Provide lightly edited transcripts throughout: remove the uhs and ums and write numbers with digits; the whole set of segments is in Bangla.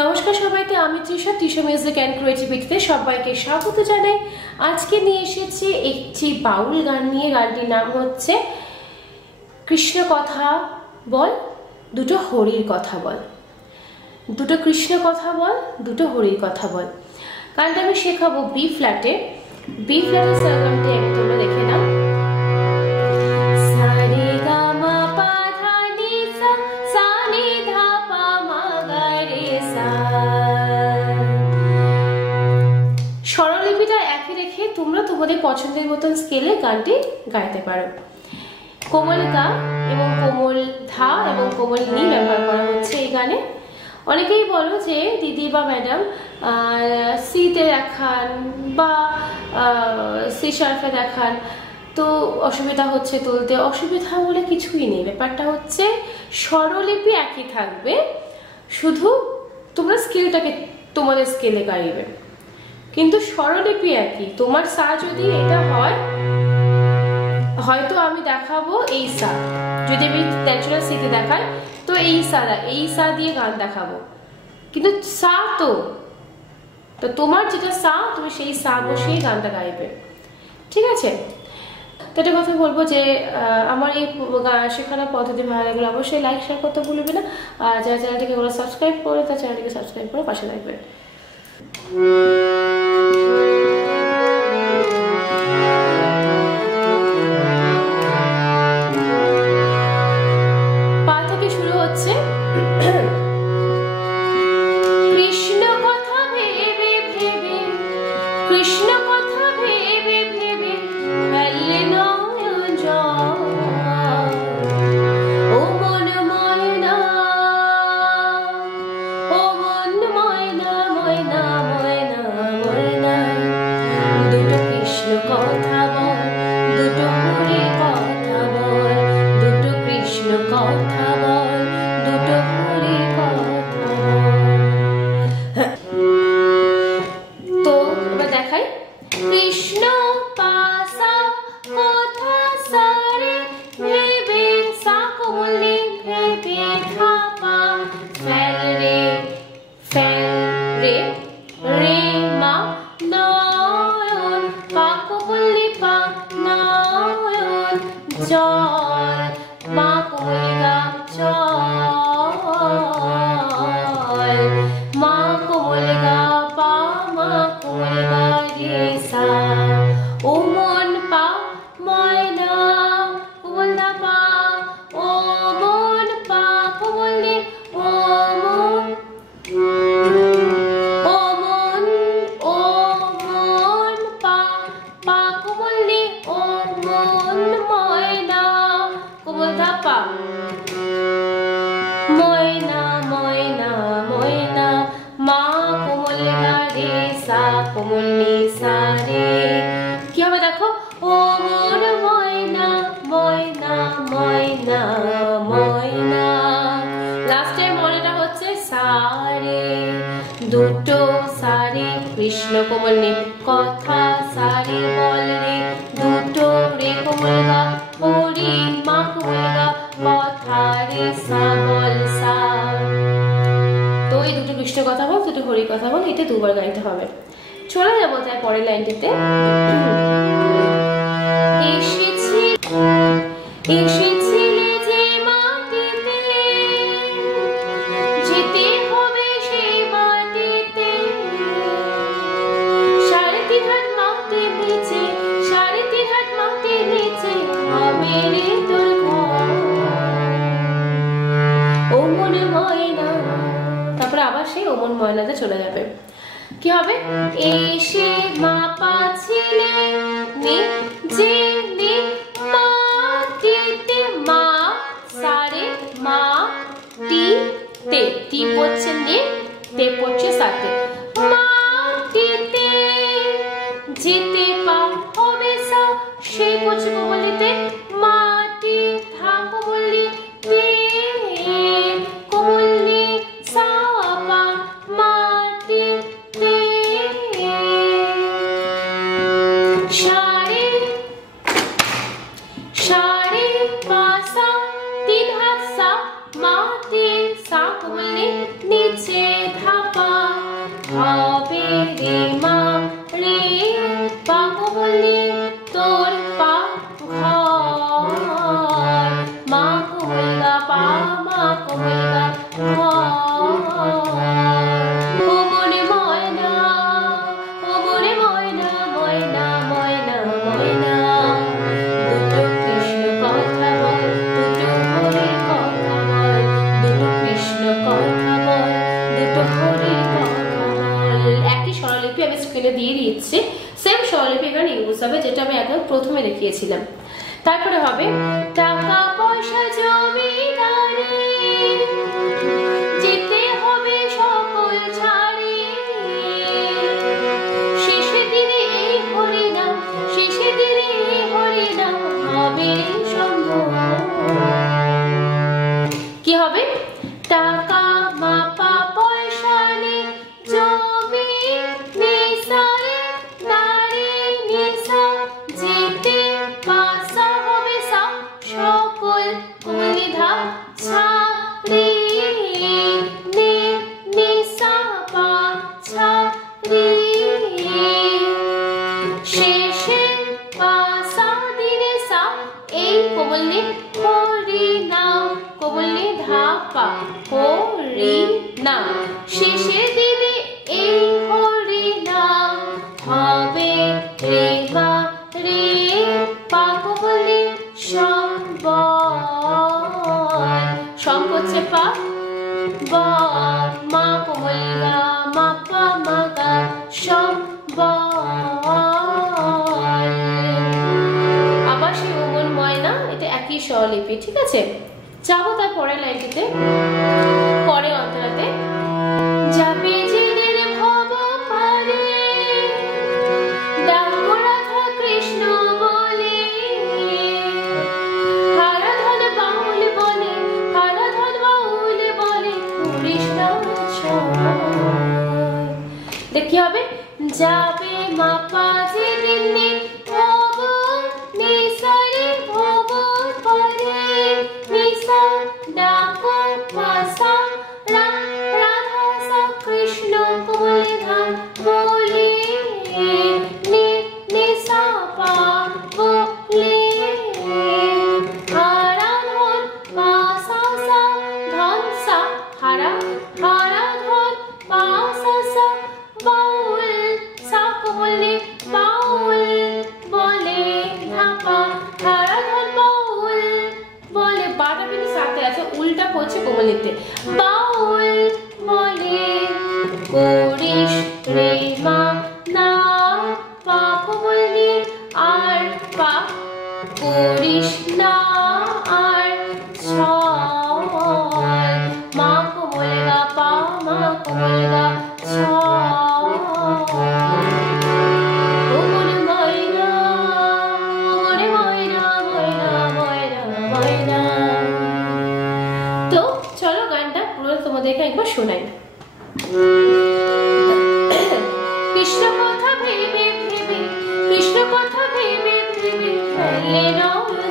নমস্কার সবাইকে, আমি তৃষা, তৃষা মিউজিক অ্যান্ড ক্রিয়েটিভিটিতে সবাইকে স্বাগত জানাই। আজকে নিয়ে এসেছি একটি বাউল গান নিয়ে। গানটির নাম হচ্ছে কৃষ্ণ কথা বল, দুটো হরির কথা বল। দুটো কৃষ্ণ কথা বল, দুটো হরির কথা বল। গানটা আমি শেখাবো বি ফ্ল্যাটে। বি ফ্ল্যাটের সার্কামটি আমি তোমরা দেখে নাও। স্বরলিপিটা একই রেখে তোমরা তোমাদের পছন্দের মতন স্কেলে গানটি গাইতে পারো। কোমল গা এবং কোমল ধা এবং কোমল নি ব্যবহার করা হচ্ছে এই গানে। অনেকেই বলো যে দিদি বা ম্যাডাম সিতে দেখান বা সি শার্পে দেখান, তো অসুবিধা হচ্ছে তুলতে। অসুবিধা বলে কিছুই নেই, ব্যাপারটা হচ্ছে স্বরলিপি একই থাকবে, শুধু তোমরা স্কেলটাকে তোমাদের স্কেলে গাইবে, কিন্তু স্বরলিপি একই। তোমার সা যদি এটা হয়, হয়তো আমি দেখাবো এই সা, যদি আমি ন্যাচুরাল সিতে দেখাই তো এই সা দিয়ে গান দেখাবো, কিন্তু সা তো তোমার যেটা সা, তুমি সেই সা বসেই গানটা গাইবে, ঠিক আছে? তো একটা কথা বলবো যে আমার এই শেখানোর পদ্ধতি ভালো লাগলে অবশ্যই লাইক শেয়ার করতে ভুলবে না। আর যারা চ্যানেলটিকে ওরা সাবস্ক্রাইব করে, তার চ্যানেলটিকে সাবস্ক্রাইব করে পাশে থাকবে। পা থেকে শুরু হচ্ছে কৃষ্ণ কথা ভেবে ভেবে, কৃষ্ণ কথা ভেবে ভেবে ফেললে নয়ন জল। ও মন ময়না, ও মন ময়না, ময়না ময়না ময়না, দুটো কৃষ্ণ কথা বল, দুটো হরি কথা বল, দুটো কৃষ্ণ কথা বল, দুটো হরি কথা বল। তো এবার দেখাই। কৃষ্ণ পাসা কথা সারে ভেবে, সা কোমলে ভেবে থাপা ফেল রে, ফেল রে, রে মা নয়ন, পা কোমলে পা নয়ন জল, মা কোমলে গা জল, মা কোমলে গা পা, মা কোমলে গা রে সা। ও মন পা ময়না কোমল দা পা, ও মন পা কোমলে, ও মন, ও মন, ও মন পা, পা কোমলে, ও মন ময়না কোমল দা পা, ময়না ময়না ময়না, মা কোমল গা রে সা, কোমল নি সা রে। কি হবে দেখো? ও মন ময়না, ময়না ময়না ময়না। লাস্টের মনেটা হচ্ছে সা রে, দুটো সা রে, কৃষ্ণ কোমল নি কথা সা রে বল রে, দুটো রে কোমল গা হরি, মা কোমল গা কথা রে সা বল সা। তো এই দুটো কৃষ্ণ কথা বল, দুটো হরি কথা বল, এটা দুবার গাইতে হবে। চলে যাবো তার পরের লাইনটিতে। এসেছিলে যে মাটিতে, যেতে হবে সেই মাটিতে, 3.5 হাত মাটির নিচে, 3.5 হাত মাটির নিচে হবে রে তোর ঘর। ও মন ময়না, তারপরে আবার সেই ও মন ময়নাতে চলে যাবে। কি হবে? এসে মা পাছিলে নে, যে নে মাটিতে, মা সারে মা টি তে, টি পড়ছে নে, তে পড়ছে সাথে, মাটিতে যেতে পা হবে সা, সেই পড়ছে কোমলিতে, মাটি ধা কোমলি তে, কোমলি সা পা মাটি তে, সারে সারে পা সা, 3 হাত সা, মাটি সা কোমলি নিচে ধা হবে রে মা রে পা কোমল নি তোর পা ঘর মা কোমল গা পা মা কোমল গা দিয়ে দিচ্ছে সেম স্বরলিপি এখানে ইউজ হবে, যেটা আমি একদম প্রথমে দেখিয়েছিলাম। তারপরে হবে টাকা পয়সা জমিদারি যেতে হবে সকল ছাড়ি শেষে দিনে এই হরিনাম শেষে দিনে এই হরিনাম হবে সম্ভব। কি হবে? টাকা মাপা পয়সা নে জমি নিসারে নারী নিসা যেতে পাসা হবে সা সকল কুমিধা ছাড়ি নে নিসা পা ছাড়ি শেষে পাসা দিনে সা এই কোমল নে হরিনাম কোমল নে ধা পা হরিনাম শেষে দিনে এই হরিনাম হবে রে মা রে পা কোমল নে সম্বল সম হচ্ছে পা বল মা কোমল গা মা পা মা গা সম্বল। আবার সেই ওমন ময়না, এটা একই স্বরলিপি, ঠিক আছে? যাবো তার পরের লাইনটিতে, পরে অন্তরাতে যাবে যেদিন ভব পারে ডাকো রাধা কৃষ্ণ বলে হারাধন বাউল বলে হারাধন বাউল বলে কৃষ্ণ দেখি হবে যাবে মাপা যেদিন ভব নিসারে ভব পারে নিসা ডাকো পাসা রাধা সা কৃষ্ণ কোমল ধান বলে নিসা পা বলে হারাধন পাসা সা ধন সা হারা হারাধন পাসা সা বাউল সা কোমল বাউল বলে ধাপা হারাধন বাউল বলে বাটা কিন্তু সাথে আছে, উল্টা পড়ছে কোমলিতে বাউল বলে করিস রে মা না পা কোমল নি আর পা করিস না আর ছল মা কোমল গা পা মা কোমল গা ছল ওমন ময়না ওমন ময়না ময়না ময়না ময়না। তো চলো গানটা পুরো তোমাদেরকে একবার শোনাই। কৃষ্ণ কথা ভেবে ভেবে কৃষ্ণ কথা ভেবে ভেবে ফেলে নয়ন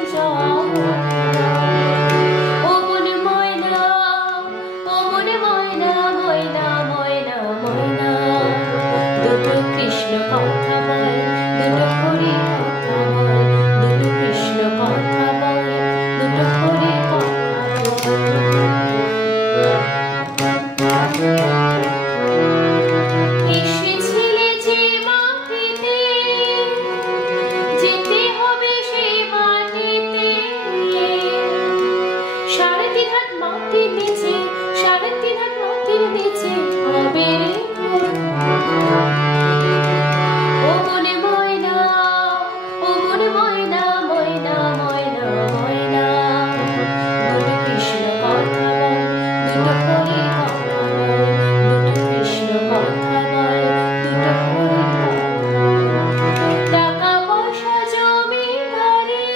ওমন ময়না ওমন ময়না ময়না ময়না ময়না দুটো কৃষ্ণ কথা বল দুটো হরি কথা বল দুটো কৃষ্ণ কথা বল দুটো হরি কথা এসেছিলে যে মাটিতে যেতে হবে সেই মাটিতে 3.5 হাত মাটির নিচে 3.5 হাত মাটির নিচে হবে ও মনে ময়না ও মনে ময়না ময়না ময়না ময়না দুটো কৃষ্ণ কথা বল দুটো হরি কথা বল দুটো কৃষ্ণ কথা বল দুটো হরি টাকা পয়সা জমিদারি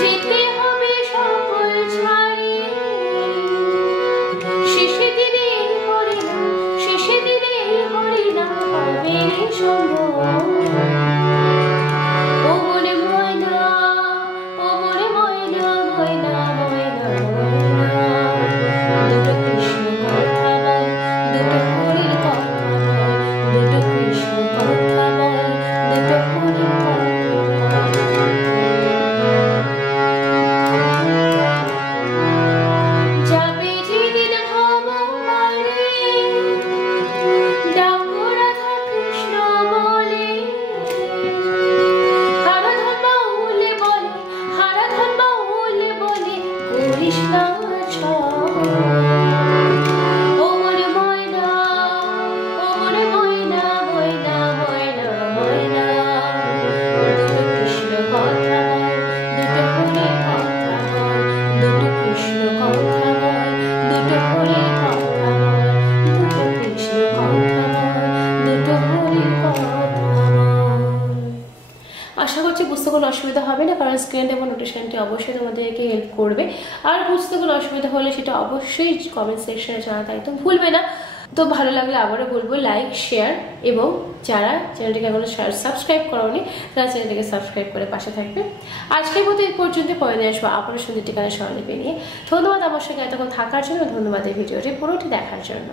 যেতে হবে সকল ছাড়ি শেষে দিনে হরিনাম বুঝতে কোনো অসুবিধা হবে না, কারণ স্ক্রিন এবং নোটেশনটি অবশ্যই তোমাদেরকে হেল্প করবে। আর বুঝতে কোনো অসুবিধা হলে সেটা অবশ্যই কমেন্ট সেকশনে জানাতে একদম ভুলবে না। তো ভালো লাগলে আবারও বলবো লাইক, শেয়ার, এবং যারা চ্যানেলটিকে এখনো সাবস্ক্রাইব করোনি তারা চ্যানেলটিকে সাবস্ক্রাইব করে পাশে থাকবে। আজকের মতো এই পর্যন্ত, পরে নিয়ে আসবো আবারও সুন্দর ঠিকানা স্বরলিপি নিয়ে। ধন্যবাদ আমার সঙ্গে এতক্ষণ থাকার জন্য, ধন্যবাদ এই ভিডিওটি পুরোটি দেখার জন্য।